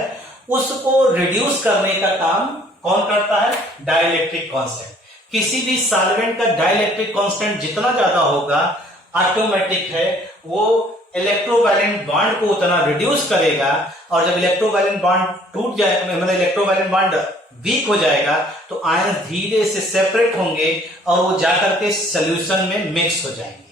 उसको रिड्यूस करने का काम कौन करता है? Dielectric constant. किसी भी सॉल्वेंट का डाइलेक्ट्रिक कांस्टेंट जितना ज्यादा होगा ऑटोमेटिक है वो इलेक्ट्रोवैलेंट बॉन्ड को उतना रिड्यूस करेगा, और जब इलेक्ट्रोवैलेंट बॉन्ड टूट जाए, मतलब इलेक्ट्रोवैलेंट बॉन्ड वीक हो जाएगा तो आयन धीरे से सेपरेट होंगे और वो जाकर के सोल्यूशन में मिक्स हो जाएंगे।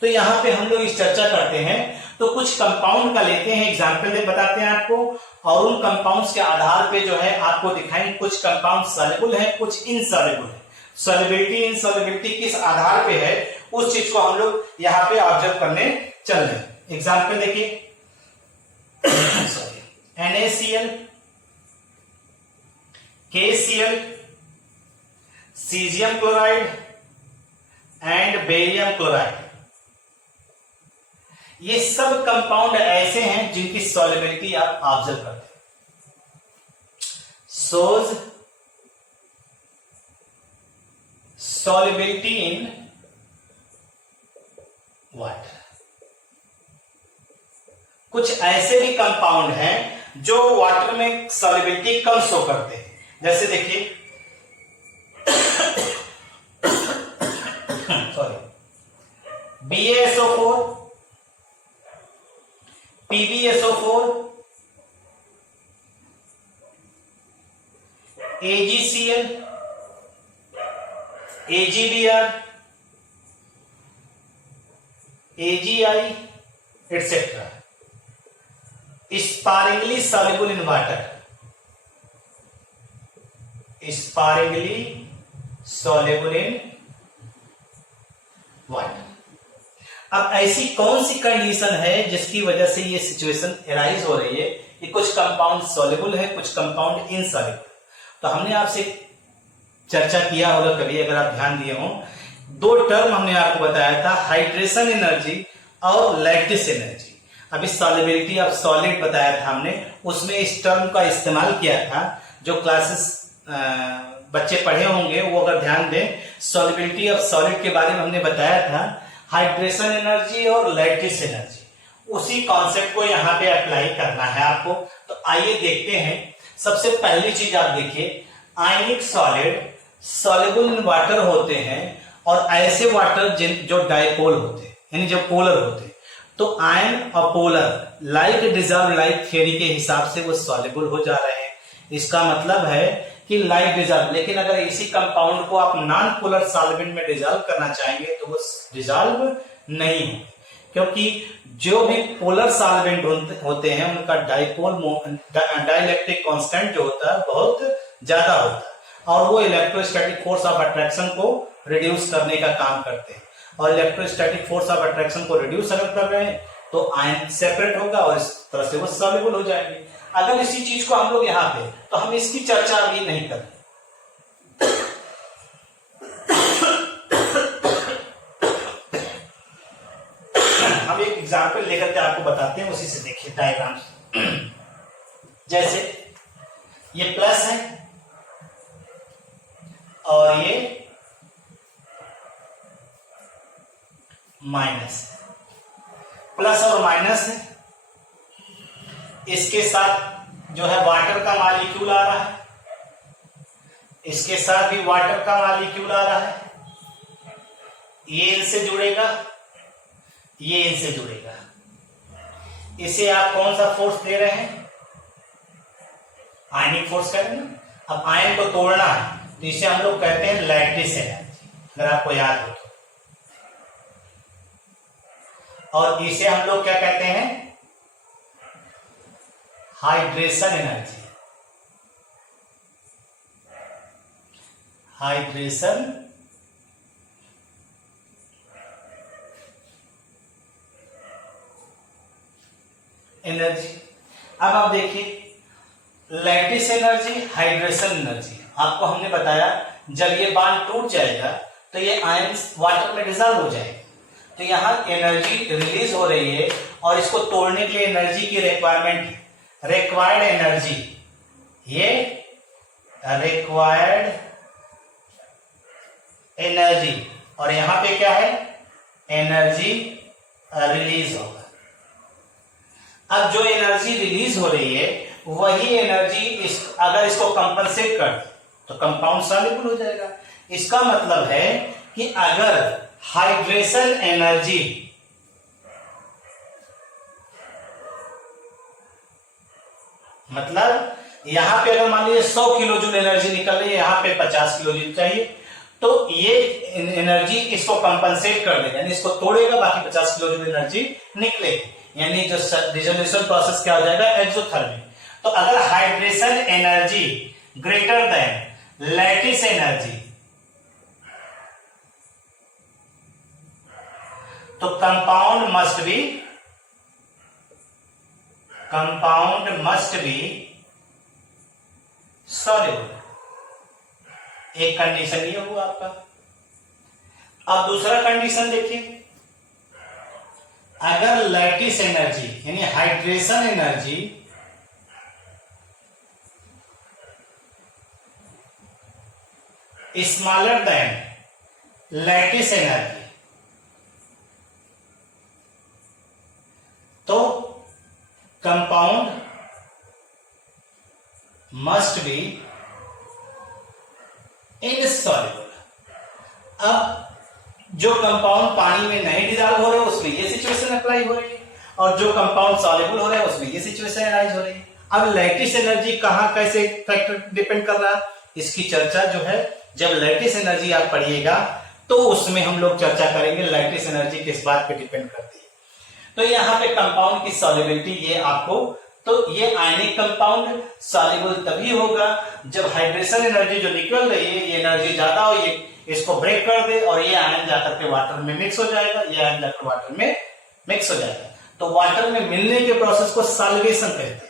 तो यहां पे हम लोग इस चर्चा करते हैं तो कुछ कंपाउंड का लेते हैं, एग्जांपल दे बताते हैं आपको, और उन कंपाउंड्स के आधार पे जो है आपको दिखाएंगे कुछ कंपाउंड सॉल्युबल है, कुछ इनसॉल्युबल है। सॉल्युबिलिटी इनसॉल्युबिलिटी किस आधार पे है उस चीज को हम लोग यहाँ पे ऑब्जर्व करने चल रहे हैं। एग्जाम्पल देखिए sorry, NaCl, KCl, caesium chloride, and barium chloride. ये सब कंपाउंड ऐसे हैं जिनकी सॉल्युबिलिटी आप ऑब्जर्व करते हैं। shows solubility in water। कुछ ऐसे भी कंपाउंड हैं जो वाटर में सॉल्युबिलिटी कम शो करते हैं, जैसे देखिए sorry BaSO4, PbSO4, AgCl, AgBr, AgI etc. sparingly soluble in water, sparingly soluble in water। अब ऐसी कौन सी कंडीशन है जिसकी वजह से ये सिचुएशन एराइज हो रही है कि कुछ कंपाउंड सॉल्युबल है, कुछ कंपाउंड इनसॉल्युबल। तो हमने आपसे चर्चा किया होगा कभी, अगर आप ध्यान दिए हो, दो टर्म हमने आपको बताया था, हाइड्रेशन एनर्जी और लैटिस एनर्जी। अभी सॉल्युबिलिटी ऑफ सॉलिड बताया था हमने, उसमें इस टर्म का इस्तेमाल किया था। जो क्लासेस बच्चे पढ़े होंगे वो अगर ध्यान दें, सॉल्युबिलिटी ऑफ सॉलिड के बारे में हमने बताया था हाइड्रेशन एनर्जी और लैटिस एनर्जी। उसी कॉन्सेप्ट को यहाँ पे अप्लाई करना है आपको। तो आइए देखते हैं। सबसे पहली चीज आप देखिए, आयनिक सॉलिड सॉल्युबल इन वाटर होते हैं और ऐसे वाटर जो डाइपोल होते हैं, यानी जो पोलर होते हैं। तो आयन और polar like dissolve like theory के हिसाब से वो सॉल्युबल हो जा रहे हैं। इसका मतलब है कि लाइक डिजॉल्व, लेकिन अगर इसी कंपाउंड को आप नॉन पोलर सॉल्वेंट में डिजॉल्व करना चाहेंगे तो वो डिजॉल्व नहीं हो, क्योंकि जो भी पोलर सॉल्वेंट होते हैं उनका डाइलेक्ट्रिक कांस्टेंट जो होता है बहुत ज्यादा होता है और वो इलेक्ट्रोस्टैटिक फोर्स ऑफ अट्रैक्शन को रिड्यूस करने का काम करते हैं। और इलेक्ट्रोस्टैटिक फोर्स ऑफ अट्रैक्शन को रिड्यूस अगर कर रहे हैं तो आयन सेपरेट होगा और इस तरह से वो सॉल्युबल हो जाएंगे। अगर इसी चीज को हम लोग यहाँ पे, तो हम इसकी चर्चा अभी नहीं करें। हम एक एग्जाम्पल लेकर के आपको बताते हैं, उसी से देखिए डायग्राम। जैसे ये प्लस है और ये माइनस है, प्लस और माइनस है। इसके साथ जो है वाटर का मॉलिक्यूल आ रहा है, इसके साथ भी वाटर का मॉलिक्यूल आ रहा है। ये इनसे जुड़ेगा, ये इनसे जुड़ेगा। इसे आप कौन सा फोर्स दे रहे हैं? आयनिक फोर्स कह रहे हैं ना। अब आयन को तोड़ना है तो इसे हम लोग कहते हैं लैटिस एनर्जी, अगर आपको याद हो तो। और इसे हम लोग क्या कहते हैं? Hydration energy, hydration energy. अब आप देखिए, लैटिस एनर्जी, हाइड्रेशन एनर्जी। आपको हमने बताया जब ये बॉन्ड टूट जाएगा तो ये आयंस वाटर में डिसॉल्व हो जाएगा। तो यहां एनर्जी रिलीज हो रही है और इसको तोड़ने के लिए एनर्जी की रिक्वायरमेंट है, रिक्वायर्ड एनर्जी। ये रिक्वायर्ड एनर्जी, और यहां पे क्या है? एनर्जी रिलीज होगा। अब जो एनर्जी रिलीज हो रही है वही एनर्जी अगर इसको कंपनसेट कर तो कंपाउंड सॉल्युबल हो जाएगा। इसका मतलब है कि अगर हाइड्रेशन एनर्जी मतलब यहां पे अगर मान लीजिए 100 किलो जूल एनर्जी निकल रही है, यहां पे 50 किलो जूल चाहिए, तो ये एनर्जी इसको कंपनसेट कर देगा, यानी इसको तोड़ेगा, बाकी 50 किलो जूल एनर्जी निकलेगी। यानी जो डिसोल्यूशन प्रोसेस क्या हो जाएगा? एक्सोथर्मिक। तो अगर hydration energy greater than lattice energy तो कंपाउंड मस्ट बी सॉल्युबल। एक कंडीशन ये हुआ आपका। अब दूसरा कंडीशन देखिए, अगर लैटिस एनर्जी यानी hydration energy smaller than lattice energy, तो कंपाउंड मस्ट बी इनसॉल्युबल। अब जो कंपाउंड पानी में नहीं डिजॉल्व हो रहे उसमें ये सिचुएशन अप्लाई हो रही है, और जो कंपाउंड सॉल्युबल हो रहे हैं उसमें ये सिचुएशन अराइज हो रही है। अब लैटिस एनर्जी कहां कैसे फैक्टर डिपेंड कर रहा है, इसकी चर्चा जो है जब लैटिस एनर्जी आप पढ़िएगा तो उसमें हम लोग चर्चा करेंगे लैटिस एनर्जी किस बात पे डिपेंड करती है। तो यहाँ पे कंपाउंड की सॉल्युबिलिटी ये आपको, तो ये आयनिक कंपाउंड सॉल्युबल तभी होगा जब हाइड्रेशन एनर्जी जो निकल रही है ये एनर्जी ज्यादा हो, ये इसको ब्रेक कर दे और ये आयन जाकर के वाटर में मिक्स हो जाएगा, ये आयन जाकर वाटर में मिक्स हो जाएगा। तो वाटर में मिलने के प्रोसेस को सॉल्वेशन कहते हैं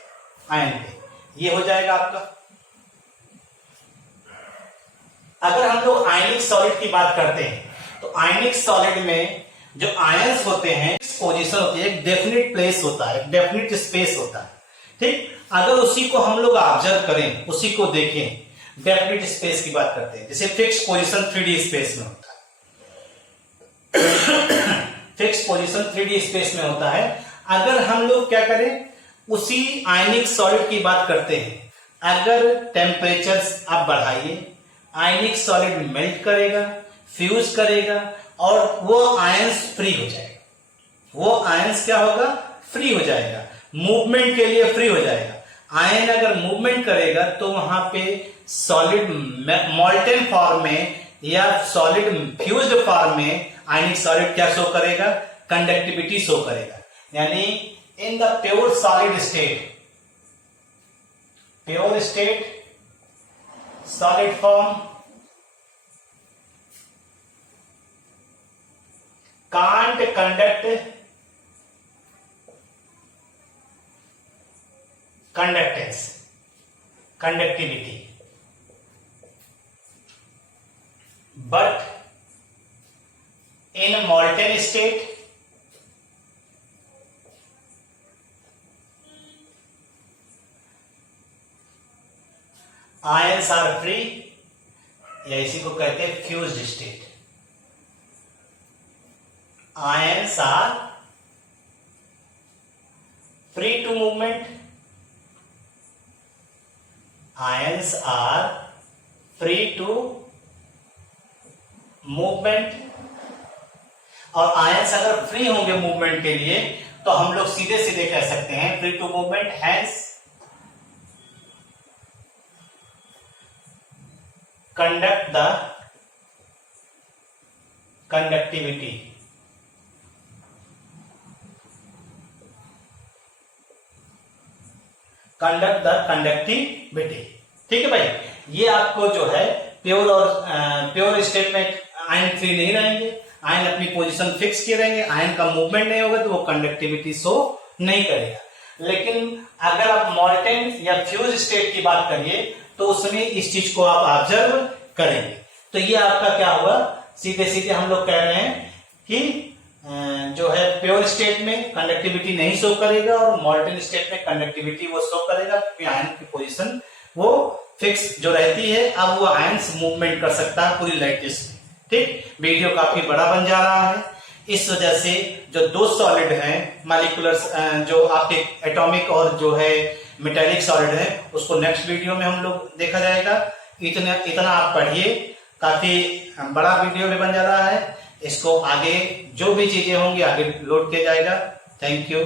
आयन के, ये हो जाएगा आपका। अगर हम लोग आयनिक सॉलिड की बात करते हैं तो आयनिक सॉलिड में जो आयंस होते हैं पोजीशन होती है, एक डेफिनेट प्लेस होता है, एक डेफिनेट स्पेस होता है, ठीक। अगर उसी को हम लोग ऑब्जर्व करें, उसी को देखें, डेफिनेट स्पेस की बात करते हैं, जैसे फिक्स पोजीशन 3D स्पेस में होता है फिक्स पोजीशन 3D स्पेस में होता है। अगर हम लोग क्या करें, उसी आयनिक सॉलिड की बात करते हैं, अगर टेम्परेचर आप बढ़ाइए, आयनिक सॉलिड मेल्ट करेगा, फ्यूज करेगा और वो आयंस फ्री हो जाएगा। वो आयंस क्या होगा, फ्री हो जाएगा, मूवमेंट के लिए फ्री हो जाएगा। आयन अगर मूवमेंट करेगा तो वहां पे सॉलिड मॉल्टेन फॉर्म में या सॉलिड फ्यूज्ड फॉर्म में आयनिक सॉलिड क्या शो करेगा, कंडक्टिविटी शो करेगा। यानी in the pure solid state, pure state solid form can't conduct conductance, conductivity, but in a molten state ions are free, या इसी को कहते हैं fused state. Ions are free to movement. Ions are free to movement. और ions अगर free होंगे movement के लिए तो हम लोग सीधे सीधे कह सकते हैं free to movement, hence conduct the conductivity. Conduct the conductivity, ठीक है भाई। ये आपको जो है प्योर और प्योर स्टेट में आयन फ्री नहीं रहेंगे, आयन अपनी पोजीशन फिक्स किए रहेंगे, आयन का मूवमेंट नहीं होगा तो वो कंडक्टिविटी शो नहीं करेगा। लेकिन अगर आप मॉल्टेन या फ्यूज स्टेट की बात करिए तो उसमें इस चीज को आप ऑब्जर्व करेंगे। तो ये आपका क्या हुआ, सीधे सीधे हम लोग कह रहे हैं कि जो है प्योर स्टेट में कंडक्टिविटी नहीं शो करेगा और मॉल्टेन स्टेट में कंडक्टिविटी वो शो करेगा, क्योंकि आयन की पोजीशन वो फिक्स जो रहती है। अब वो आयंस मूवमेंट कर सकता है पूरी लैटिस में, ठीक। वीडियो काफी बड़ा बन जा रहा है, इस वजह से जो दो सॉलिड हैं मॉलिक्यूलर, जो आपके एटॉमिक और जो है मेटेलिक सॉलिड है, उसको नेक्स्ट वीडियो में हम लोग देखा जाएगा। इतना आप पढ़िए, काफी बड़ा वीडियो भी बन जा रहा है। इसको आगे जो भी चीजें होंगी आगे लोड किया जाएगा। Thank you.